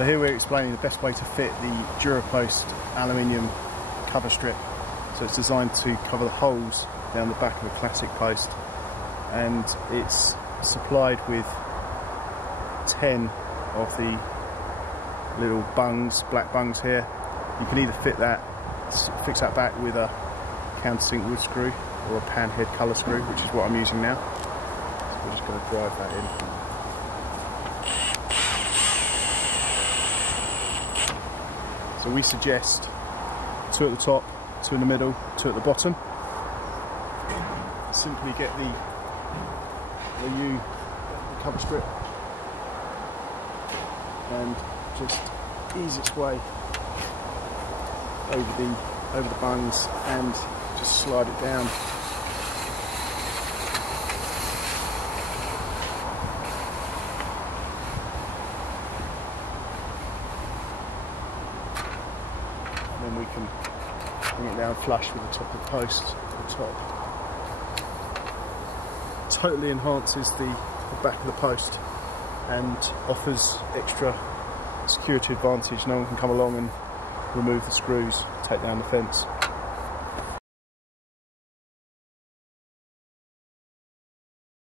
So here we're explaining the best way to fit the DuraPost aluminium cover strip. So it's designed to cover the holes down the back of a classic post, and it's supplied with 10 of the little bungs, black bungs here. You can either fix that back with a countersink wood screw or a pan head colour screw, which is what I'm using now. So we're just going to drive that in. So we suggest 2 at the top, 2 in the middle, 2 at the bottom. Simply get the cover strip and just ease its way over the bungs and just slide it down. And then we can bring it down flush with the top of the post at the top. Totally enhances the back of the post and offers extra security advantage. No one can come along and remove the screws, take down the fence.